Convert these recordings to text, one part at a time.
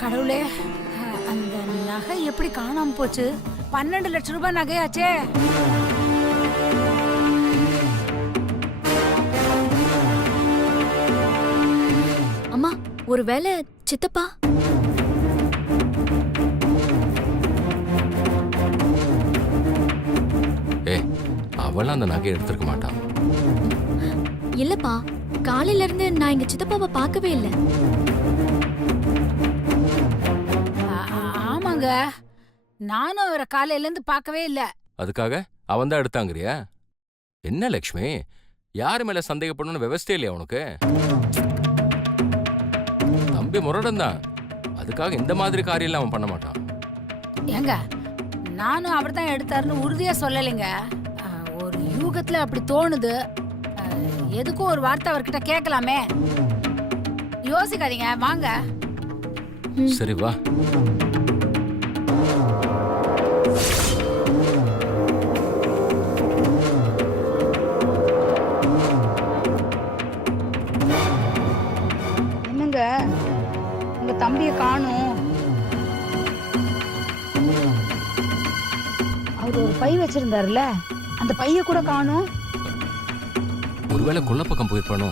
கடவுளே, அந்த நகை எப்படி காணாம போச்சு? 12 லட்சம் ரூபாய் நகையாச்சே. அம்மா, ஒருவேளை சித்தப்பா? அவள் அந்த நகையை எடுத்திருக்க மாட்டான். இல்லப்பா, காலையில இருந்து நான் எங்க சித்தப்பாவை பார்க்கவே இல்லை. ஆமாங்க, நானும் அவரை காலையில இருந்து பார்க்கவே இல்ல. அதுக்காக அவன் தான் எடுத்தாங்கறியா? என்ன லக்ஷ்மி, யாரு மேல சந்தேகப்படணும்னு விவசாய இல்லையா உனக்கு? தம்பி முரடன் தான், அதுக்காக இந்த மாதிரி காரியம் அவன் பண்ண மாட்டான். ஏங்க, நானும் அவர் தான் எடுத்தாருன்னு உறுதியா சொல்லலைங்க. ஒரு யூகத்துல அப்படி தோணுது. எதுக்கும் ஒரு வார்த்தை அவர்கிட்ட கேட்கலாமே. யோசிக்காதீங்க, வாங்க. சரி வா. என்னங்க, உங்க தம்பியை காணோம். அவர் ஒரு பை வச்சிருந்தாருல, அந்த பைய கூட காணோம். ஒருவேளை கொல்ல பக்கம் போயிருப்பானோ?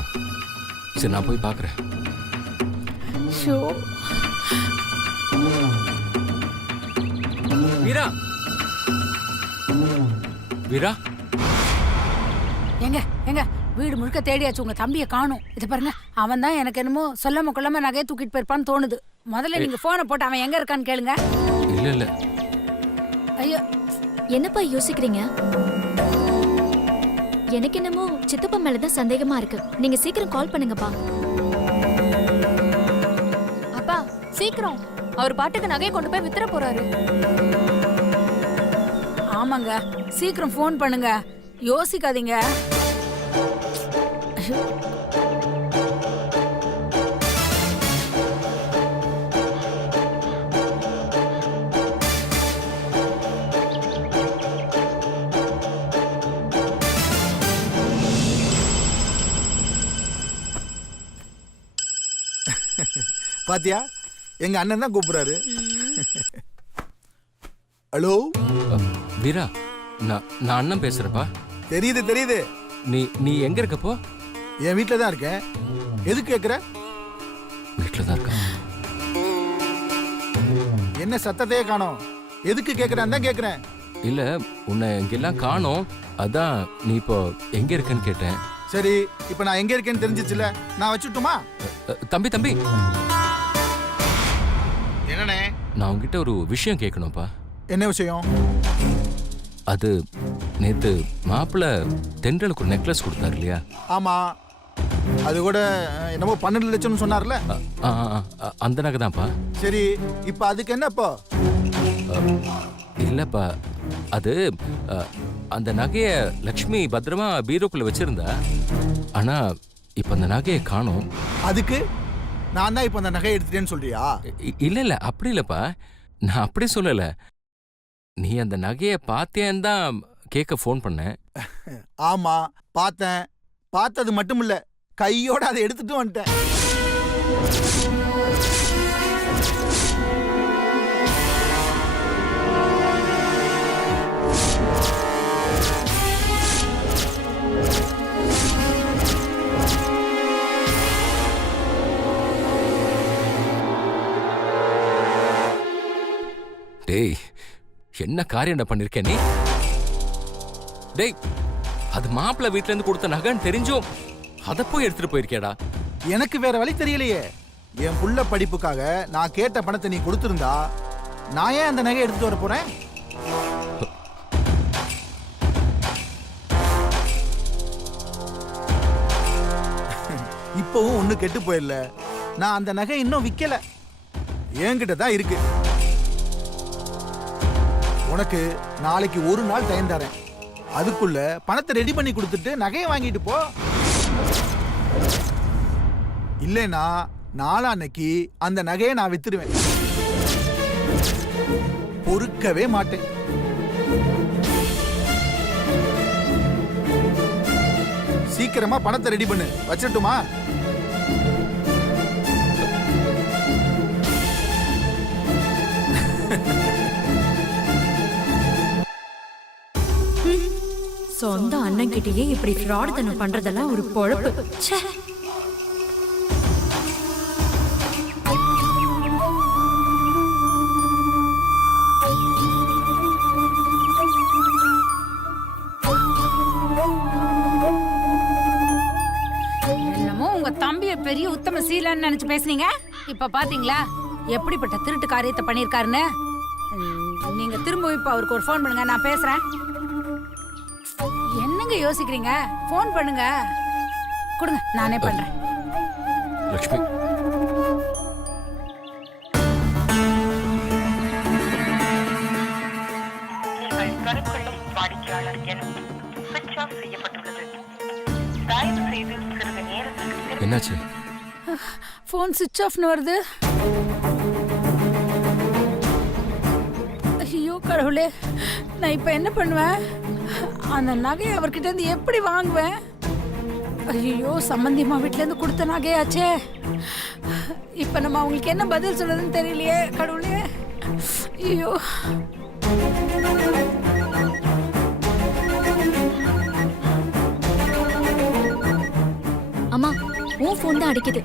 சரி, நான் போய் பாக்குறேன். வீரா, வீரா, எங்க எங்க வீடு முழுக்க தேடியாச்சு, உங்க தம்பியை காணோம். இதை பாருங்க, அவன் தான் எனக்கு என்னமோ சொல்லாம கொள்ளாம நகையை தூக்கிட்டு போயிருப்பான்னு தோணுது. முதல்ல நீங்க போனை போட்டு அவன் எங்க இருக்கான்னு கேளுங்க. இல்ல இல்ல. ஐயோ, என்னப்பா யோசிக்கிறீங்க? எனக்கு என்னமோ சித்தப்பா மேலதான் சந்தேகமா இருக்கு. நீங்க சீக்கிரம் கால் பண்ணுங்கப்பா. அப்பா சீக்கிரம், அவர் பாட்டுக்கு நகையை கொண்டு போய் வித்துற போறாரு. ஆமாங்க, சீக்கிரம் ஃபோன் பண்ணுங்க, யோசிக்காதீங்க. பாத்தியா, எங்க அண்ணன் தான் கூப்பிடுறாரு. ஹலோ வீரா, நான் அண்ணன் பேசுறப்பா. தெரியுது தெரியுது. நீ எங்க இருக்கப்போ? என் வீட்டுல தான் இருக்கேன். எதுக்கு கேக்குற? வீட்டுல தான் இருக்க. என்ன சத்தத்தையே காணோம்? எதுக்கு கேக்குறேன் தான் கேக்குறேன். இல்ல, உன்னை எங்கெல்லாம் காணோம், அதான் நீ இப்போ எங்க இருக்கன்னு கேட்டேன். சரி, இப்ப நான் எங்க இருக்கேன்னு தெரிஞ்சிச்சுல, நான் வச்சுட்டுமா? தம்பி தம்பி, என்னண்ணே? நான் உங்ககிட்ட ஒரு விஷயம் கேட்கணும்ப்பா. என்ன விஷயம்? அது நேத்து மாப்பிள்ள தென்றலுக்கு ஒரு நெக்லஸ் கொடுத்தாரு இல்லையா? ஆமா, அது கூட என்னமோ 12 லட்சம்னு சொன்னார்ல. அந்த நகை தான்ப்பா. சரி, இப்ப அதுக்கு என்னப்போ? இல்லப்பா, அது அந்த நகைய லக்ஷ்மி பத்திரமா பீரோக்குள்ள வச்சிருந்தா. ஆனா இப்ப அந்த நகையை காணோம். அதுக்கு நான் தான் இப்ப அந்த நகையை எடுத்துட்டேன்னு சொல்றியா? இல்ல இல்ல, அப்படி இல்லப்பா, நான் அப்படி சொல்லல. நீ அந்த நகையை பார்த்தேன்னு தான் கேட்க ஃபோன் பண்ணேன். ஆமா, பார்த்தேன். பார்த்தது மட்டும் இல்ல, கையோட அதை எடுத்துட்டு வந்துட்டேன். டேய், என்ன காரியம்டா பண்ணிருக்க நீ? டேய், அது மாப்பிள்ள வீட்ல இருந்து கொடுத்த நகைன்னு தெரிஞ்சும் அத போய் எடுத்துட்டு போயிருக்கேடா. எனக்கு வேற வழி தெரியலையே. என் புள்ள படிப்புக்காக நான் கேட்ட பணத்தை நீ கொடுத்திருந்தா நான் ஏன் அந்த நகையை எடுத்துட்டு வர போறேன்? இப்பவும் ஒண்ணு கெட்டு போயிடல. நான் அந்த நகை இன்னும் விக்கல, என்கிட்ட தான் இருக்கு. உனக்கு நாளைக்கு ஒரு நாள் டைம் தரேன். அதுக்குள்ள பணத்தை ரெடி பண்ணி கொடுத்துட்டு நகையை வாங்கிட்டு போ. இல்லைன்னா நாளான்னைக்கு அந்த நகையை நான் வித்துடுவேன். பொறுக்கவே மாட்டேன். சீக்கிரமா பணத்தை ரெடி பண்ணு, வச்சிட்டுமா? சொந்த அண்ணன் கிட்டயே இப்படி ஃப்ராட் தனம் பண்றதெல்லாம் ஒரு பொழப்பு. ச்சே. என்னமோ உங்க தம்பிய பெரிய உத்தம சீலன்னு நினைச்சு பேசுனீங்க. இப்ப பாத்தீங்களா எப்படிப்பட்ட திருட்டு காரியத்தை பண்ணிருக்காருன்னு. நீங்க திரும்ப இப்ப அவருக்கு ஒரு ஃபோன் பண்ணுங்க, நான் பேசுறேன். என்னங்க யோசிக்கிறீங்க? ஃபோன் பண்ணுங்க, கொடுங்க, நானே பண்றேன். லக்ஷ்மி, நீங்கள் கருக்கொள்ளும் வாடிக்கையாளர் எண் சுவிட்ச் ஆஃப் செய்யப்பட்டுள்ளது. தயவு செய்து சிறிது நேரத்துக்கு என்னாச்சு? ஃபோன் சுவிட்ச் ஆஃப்னு வருது. ஐயோ கடவுளே, நான் இப்ப என்ன பண்ணுவேன்? அந்த நகையை அவர்கிட்ட இருந்து எப்படி வாங்குவேன்? ஐயோ, சம்பந்தியம்மா வீட்ல இருந்து கொடுத்த நகையாச்சே. இப்ப நம்ம அவங்களுக்கு என்ன பதில் சொல்றதுன்னு தெரியலையே கடவுளே. ஐயோ, அம்மா உன் ஃபோன் தான் அடிக்குது.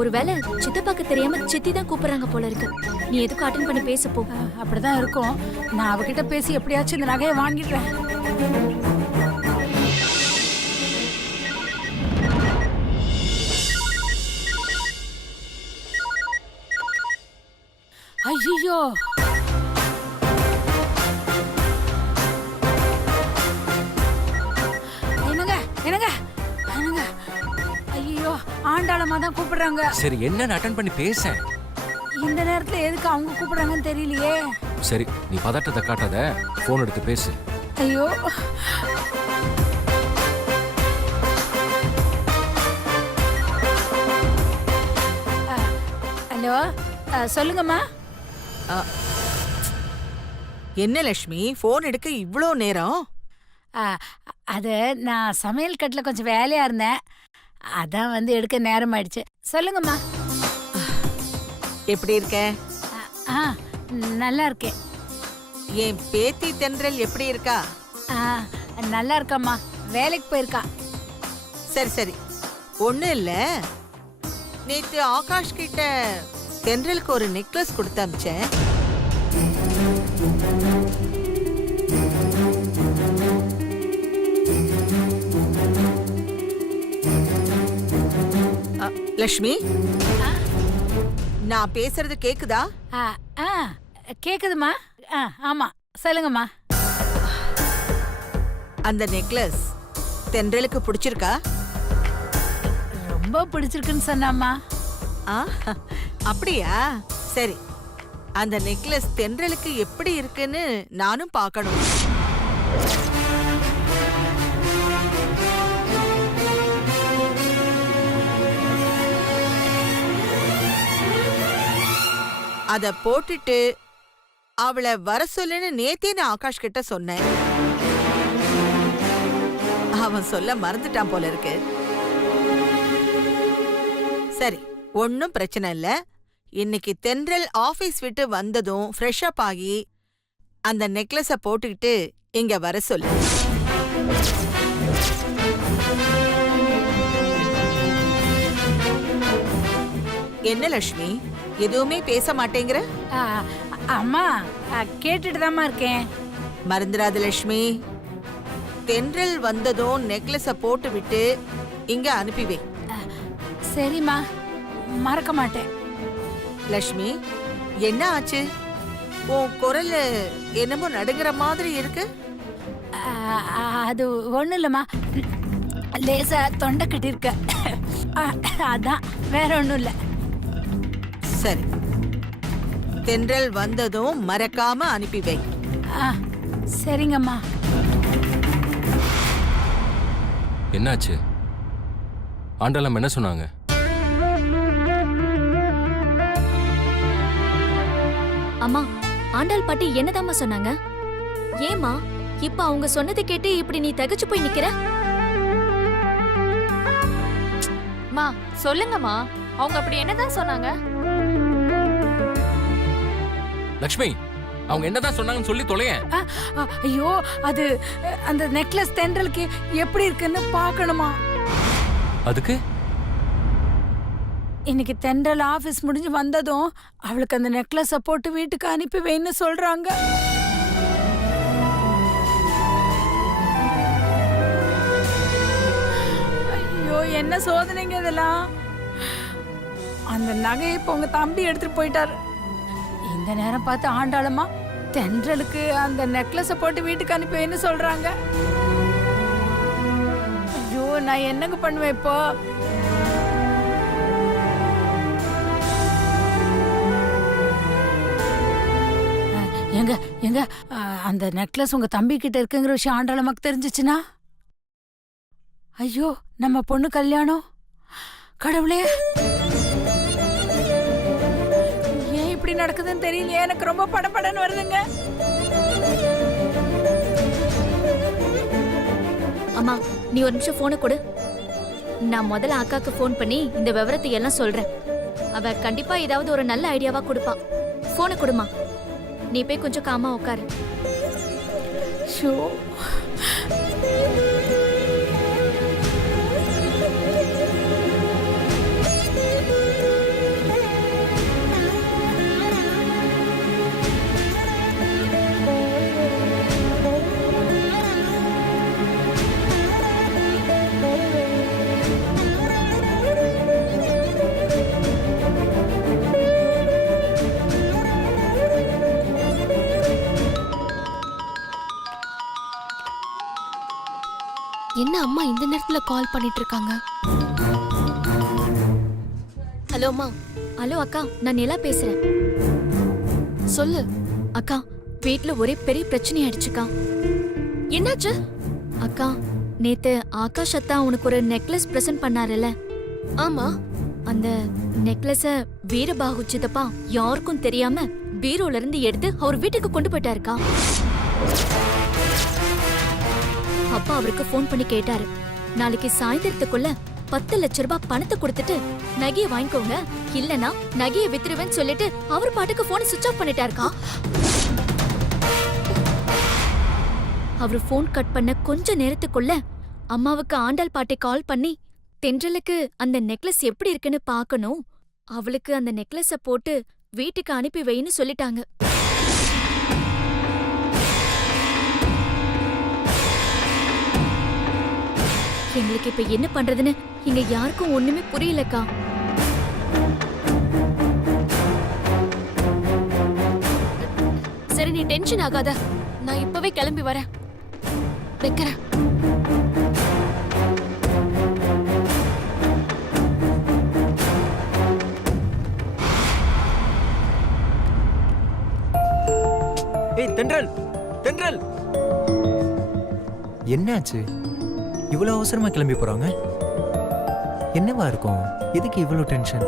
ஒருவேளை சித்தப்பாக்கு தெரியாம சித்தி தான் கூப்பிடுறாங்க போல இருக்கு. நீ எதுக்கு அட்டன் பண்ணி பேச போ. அப்படிதான் இருக்கும். நான் அவகிட்ட பேசி எப்படியாச்சும் இந்த நகையை வாங்கிடுறேன். ஐயோ, என்னங்க என்னங்க என்னங்க, ஐயோ ஆண்டாளமா தான் கூப்பிடுறாங்க. சரி, என்னன்னு அட்டன் பண்ணி பேசேன். இந்த நேரத்துல எதுக்கு அவங்க கூப்பிடுறாங்கன்னு தெரியலையே. சரி, நீ பதட்டத்தை காட்டாத, போன் எடுத்து பேசு. ஐயோ, ஹலோ, சொல்லுங்கம்மா. என்ன லட்சுமி, போன் எடுக்க இவ்ளோ நேரம்? அது நான் சமையல் கட்டில் கொஞ்சம் வேலையா இருந்தேன், அதான் வந்து எடுக்க நேரம் ஆயிடுச்சு. சொல்லுங்கம்மா. எப்படி இருக்க? ஆ, நல்லா இருக்கேன். என் பேத்தி தென்றல் எப்படி இருக்கா? நல்லா இருக்கம்மா, வேலைக்கு போயிருக்கா. சரி சரி, ஒண்ணு இல்ல, நேத்து ஆகாஷ் கிட்ட தென்றலுக்கு ஒரு நெக்லஸ் கொடுத்து அமிச்சேன். லட்சுமி, நான் பேசுறது கேக்குதா? கேக்குதுமா. ஆமா, சொல்லுங்கம்மா. அந்த நெக்லஸ் தென்றலுக்கு பிடிச்சிருக்கா? ரொம்ப பிடிச்சிருக்குன்னு சொன்னாம்மா. அப்படியா? சரி, அந்த நெக்லஸ் தென்றலுக்கு எப்படி இருக்குன்னு நானும் பார்க்கணும். அத போட்டுட்டு அவளை வர சொல்லுன்னு நேத்தே நான் ஆகாஷ் கிட்ட சொன்னேன். அவன் சொல்ல மறந்துட்டான் போல இருக்கு. சரி, ஒன்னும் பிரச்சனை இல்ல. இன்னைக்கு தென்றல் ஆபீஸ் விட்டு வந்ததும் ஃப்ரெஷ் அப் ஆகி அந்த நெக்லஸ போட்டுக்கிட்டு இங்க வர சொல்லு. என்ன லட்சுமி, எதுவுமே பேச மாட்டேங்கிற? அம்மா, கேட்டுட்டு தாம்மா இருக்கேன். மறந்துடாத லட்சுமி, தென்றல் வந்ததும் நெக்லஸ போட்டு விட்டு இங்க அனுப்பி வை. சரிம்மா, மறக்க மாட்டேன். லட்சுமி, என்ன ஆச்சு? உன் குரல் என்னமோ நடுங்கிற மாதிரி இருக்கு. அது ஒண்ணும் இல்லம்மா, லேசா தொண்டை கட்டிருக்க, அதான், வேற ஒண்ணும் இல்ல. சரி, தென்றல் வந்ததும் மறக்காம அனுப்பி வை. சரிங்கம்மா. என்னாச்சு? ஆண்டாளம் என்ன சொன்னாங்க? அம்மா, ஆண்டாள் பாட்டி என்னதாம்மா சொன்னாங்க? ஏமா இப்ப அவங்க சொன்னதை கேட்டு இப்படி நீ தகச்சு போய் நிக்கிற? மா சொல்லுங்கம்மா, அவங்க அப்படி என்னதான் சொன்னாங்க? லக்ஷ்மி, அவங்க என்னதான் சொன்னாங்கன்னு சொல்லி தொலையேன். ஐயோ அது அந்த நெக்லஸ் தென்றலுக்கு எப்படி இருக்குன்னு பார்க்கணுமா? அதுக்கு இன்னைக்கு தென்றல் ஆபீஸ் முடிஞ்சு வந்ததும் அவளுக்கு அந்த நெக்லஸ போட்டு வீட்டுக்கு அனுப்பி வைன்னு சொல்றாங்க. ஐயோ என்ன சோதனைங்க இதெல்லாம். அந்த நகையை இப்ப உங்க தம்பி எடுத்துட்டு போயிட்டாரு. இந்த நேரம் பார்த்து ஆண்டாளமா தென்றலுக்கு அந்த நெக்லஸ போட்டு வீட்டுக்கு அனுப்பி வைன்னு சொல்றாங்க. ஐயோ நான் என்னங்க பண்ணுவேன் இப்போ? எங்க எங்க அந்த நெக்லஸ் உங்க தம்பி கிட்ட இருக்குங்கிற விஷயம் ஆண்டாளமாக்கு தெரிஞ்சிச்சுன்னா? ஐயோ நம்ம பொண்ணு கல்யாணம். கடவுளே ஏன் இப்படி நடக்குதுன்னு தெரியலையே. எனக்கு ரொம்ப படபடன்னு வருதுங்க. அம்மா நீ ஒரு நிமிஷம் போனை கொடு. நான் முதல்ல அக்காக்கு ஃபோன் பண்ணி இந்த விவரத்தை எல்லாம் சொல்றேன். அவ கண்டிப்பா ஏதாவது ஒரு நல்ல ஐடியாவா கொடுப்பா. போனை கொடுமா. நீ போய் கொஞ்சம் காமா உட்காரு. ஷோ என்ன அம்மா இந்த நேரத்துல கால் பண்ணிட்டு இருக்காங்க? ஹலோ அம்மா. ஹலோ அக்கா, நான் நிலா பேசுறேன். சொல்லு. அக்கா வீட்ல ஒரே பெரிய பிரச்சனை ஆயிடுச்சுக்கா. என்னாச்சு? அக்கா நேத்து ஆகாஷ் அத்தா உனக்கு ஒரு நெக்லஸ் பிரசன்ட் பண்ணாருல்ல? ஆமா. அந்த நெக்லஸ வீரபாகு சித்தப்பா யாருக்கும் தெரியாம பீரோல இருந்து எடுத்து அவர் வீட்டுக்கு கொண்டு போயிட்டாருக்கா. அப்பா அவருக்கு ஃபோன் பண்ணி கேட்டாரு, நாளைக்கு சாயந்தரத்துக்குள்ள 10 லட்ச ரூபாய் பணத்தை கொடுத்துட்டு நகையை வாங்கிக்கோங்க, இல்லனா நகையை வித்துருவேன்னு சொல்லிட்டு அவர் பாட்டுக்கு போனை சுவிட்ச் ஆஃப் பண்ணிட்டாருக்கா. அவரு போன் கட் பண்ண கொஞ்ச நேரத்துக்குள்ள அம்மாவுக்கு ஆண்டாள் பாட்டி கால் பண்ணி தென்றலுக்கு அந்த நெக்லஸ் எப்படி இருக்குன்னு பார்க்கணும், அவளுக்கு அந்த நெக்லஸ போட்டு வீட்டுக்கு அனுப்பி வைன்னு சொல்லிட்டாங்க. எங்களுக்கு இப்ப என்ன பண்றதுன்னு இங்க யாருக்கும் ஒண்ணுமே புரியலக்கா. சரி நீ டென்ஷன் ஆகாத, நான் இப்பவே கிளம்பி வரேன். வைக்கிறேன். ஏய் தென்றல், தென்றல், என்னாச்சு? இவ்வளவு அவசரமா கிளம்பி போறாங்க? என்னவா இருக்கும்? எதுக்கு இவ்வளவு டென்ஷன்?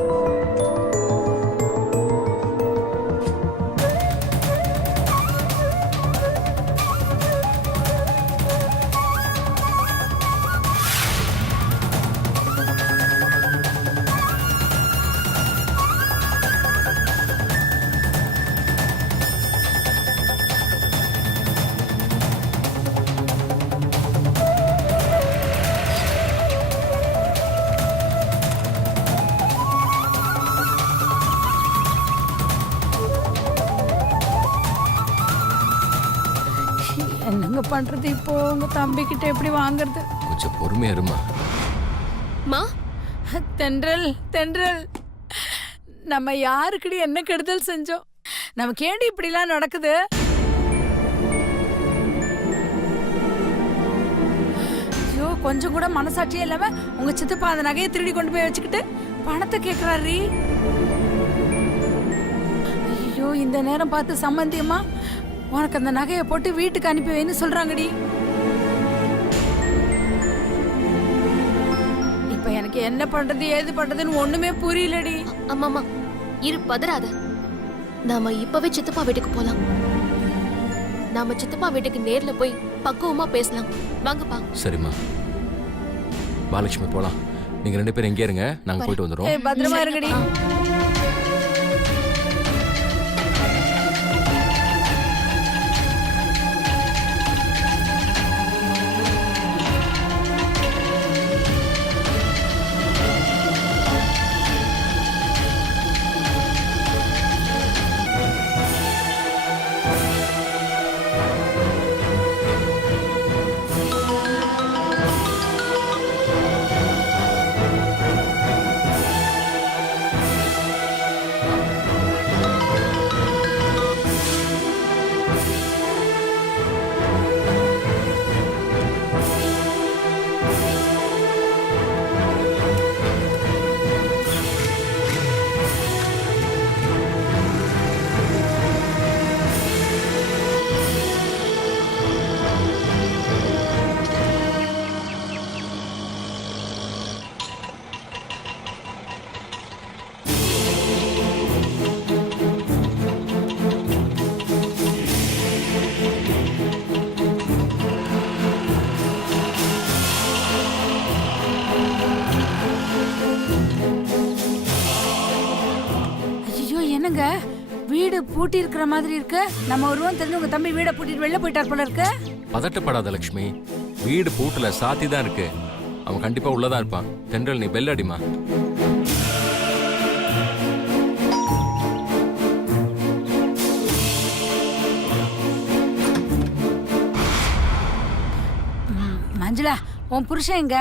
என்னங்க பண்றது இப்போ? உங்க தம்பி கிட்ட எப்படி வாங்குறது? கொஞ்சம் பொறுமையா இருமா. மா தென்றல், தென்றல், நம்ம யாருக்குடி என்ன கெடுதல் செஞ்சோம்? நமக்கு ஏண்டி இப்படிலாம் நடக்குது? ஐயோ கொஞ்சம் கூட மனசாட்சியே இல்லாம உங்க சித்தப்பா அந்த நகையை திருடி கொண்டு போய் வச்சுக்கிட்டு பணத்தை கேட்கிறாரு. ஐயோ இந்த நேரம் பார்த்து சம்பந்தியமா உனக்கு அந்த நகையை போட்டு வீட்டுக்கு அனுப்பி வைன்னு சொல்றாங்கடி. இப்ப எனக்கு என்ன பண்றது ஏது பண்றதுன்னு ஒண்ணுமே புரியலடி. அம்மாமா இரு, பதறாத. நாம இப்பவே சித்தப்பா வீட்டுக்கு போலாம். நாம சித்தப்பா வீட்டுக்கு நேர்ல போய் பக்குவமா பேசலாம். வாங்கப்பா. சரிம்மா. பாலட்சுமி போலாம். நீங்க 2 பேரும் எங்கே இருங்க, நாங்க போயிட்டு வந்துடுறோம். ஏய் பத்திரமா இருங்கடி. என்னங்க வீடு பூட்டி இருக்கிற மாதிரி இருக்கு? நம்ம ஒருவன் தெரிஞ்சு உங்க தம்பி வீடை பூட்டிட்டு வெளில போயிட்டார் போல இருக்கு. பதட்டப்படாத லக்ஷ்மி, வீடு பூட்டல, சாத்தி தான் இருக்கு. அவன் கண்டிப்பா உள்ளதான் இருப்பான். தென்றல், நீ பெல் அடிமா. மஞ்சுளா, உன் புருஷன் எங்க?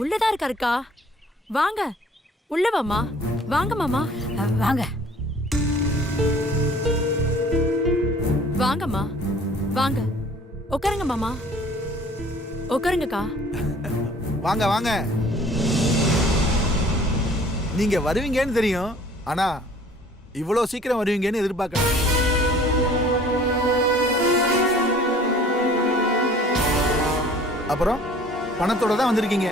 உள்ளதா இருக்காருக்கா. வாங்க உள்ள வாமா. வாங்க மாமா. வாங்க வாங்கம்மா வாங்க. உட்காருங்க மாமா. உட்காருங்கக்கா. வாங்க வாங்க. நீங்க வருவீங்கன்னு தெரியும், ஆனா இவ்வளவு சீக்கிரம் வருவீங்கன்னு எதிர்பார்க்கல. அப்புறம் பணத்தோட தான் வந்திருக்கீங்க.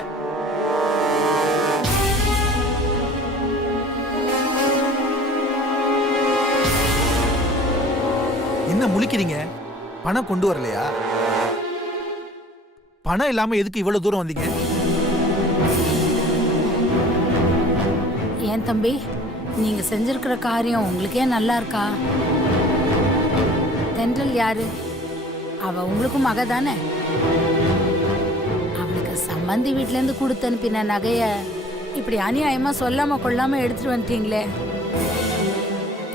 என்ன முழிக்கிறீங்க? பணம் கொண்டு வரலையா? பணம் இல்லாம எதுக்கு இவ்வளவு தூரம் வந்தீங்க? ஏன் தம்பி, நீங்க செஞ்சிருக்கிற காரியம் உங்களுக்கே நல்லா இருக்கா? தென்றல் யாரு? அவ உங்களுக்கும் மக தானே? அவளுக்கு சம்பந்தி வீட்ல இருந்து கொடுத்து அனுப்பின நகைய இப்படி அநியாயமா சொல்லாம கொள்ளாம எடுத்துட்டு வந்துட்டீங்களே,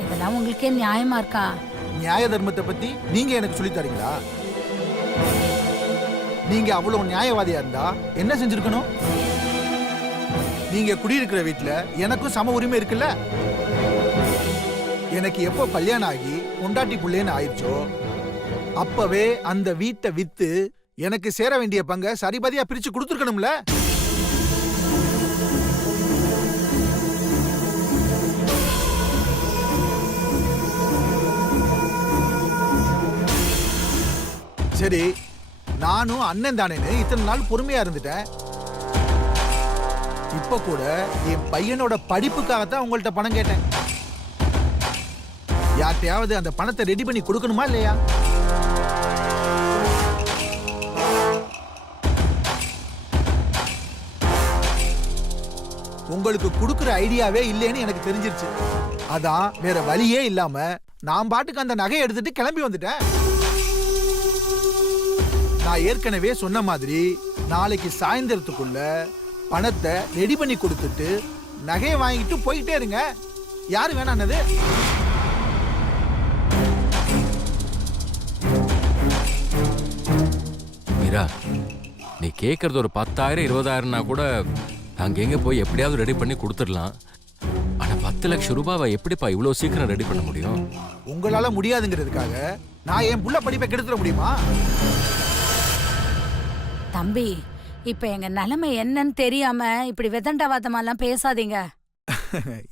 இதெல்லாம் உங்களுக்கே நியாயமா இருக்கா? நியாய தர்மத்தை பத்தி நீங்க எனக்கு சொல்லி தரீங்களா? நீங்க அவ்வளவு நியாயவாதியா இருந்தா என்ன செஞ்சிருக்கணும்? நீங்க குடியிருக்கிற வீட்டுல எனக்கும் சம உரிமை இருக்குல்ல? எனக்கு எப்போ கல்யாணம் ஆகி பொண்டாட்டி புள்ளேன்னு ஆயிடுச்சோ அப்பவே அந்த வீட்டை வித்து எனக்கு சேர வேண்டிய பங்கை சரிபதியா பிரிச்சு கொடுத்துருக்கணும்ல? சரி, நானும் அண்ணன் தானேன்னு இத்தனை நாள் பொறுமையா இருந்துட்டேன். இப்ப கூட என் பையனோட படிப்புக்காகத்தான் உங்கள்ட்ட பணம் கேட்டேன். யார்கிட்டயாவது அந்த பணத்தை ரெடி பண்ணி கொடுக்கணுமா இல்லையா? உங்களுக்கு கொடுக்கிற ஐடியாவே இல்லைன்னு எனக்கு தெரிஞ்சிருச்சு. அதான் வேற வழியே இல்லாம நான் பாட்டுக்கு அந்த நகையை எடுத்துட்டு கிளம்பி வந்துட்டேன். நான் ஏற்கனவே சொன்ன மாதிரி நாளைக்கு சாயந்தரத்துக்குள்ள பணத்தை ரெடி பண்ணி கொடுத்துட்டு நகையை வாங்கிட்டு போயிட்டே இருங்க. யாரு வேணான்னது? மீரா, நீ கேட்கறது ஒரு 10,000 20,000னா கூட அங்கெங்க போய் எப்படியாவது ரெடி பண்ணி கொடுத்துடலாம். ஆனா 10 லட்சம் ரூபாவை எப்படிப்பா இவ்வளவு சீக்கிரம் ரெடி பண்ண முடியும்? உங்களால முடியாதுங்கிறதுக்காக நான் என் புள்ள படிப்பை கெடுத்துட முடியுமா? தம்பி, இப்ப எங்க நிலைமை என்னன்னு தெரியாம இப்படி விதண்டாவாதமாலாம் பேசாதீங்க.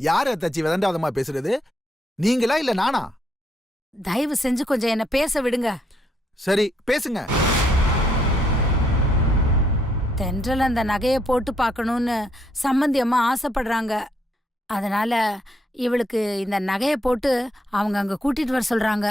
யார தச்சி விதண்டாவதமா பேசுறது? நீங்களா இல்ல நானா? தயவு செஞ்சு கொஞ்சம் என்ன பேச விடுங்க. சரி, பேசுங்க. தென்றல் அந்த நகையை போட்டு பார்க்கணும்னு சம்மந்தி அம்மா ஆசைப்படுறாங்க. அதனால இவளுக்கு இந்த நகையை போட்டு அவங்க அங்க கூட்டிட்டு வர சொல்றாங்க.